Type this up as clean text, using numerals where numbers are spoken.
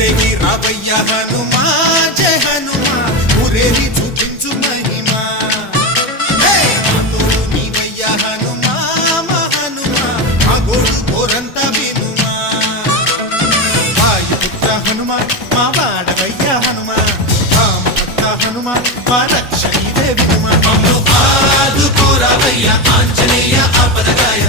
ఊరేగి రావయ్య హనుమా జయ హనుమా ఊరేగి చూపించు మహిమా తోడు నీవయ్య హనుమా మా హనుమా మా గోడు కోరంత వినుమా వాయుపుత్ర హనుమా మా వాడవయ్య హనుమా రామభక్త హనుమా మా రక్ష ఇదే వినుమా ఆదుకోరావయ్య ఆంజనేయ ఆపదగాయ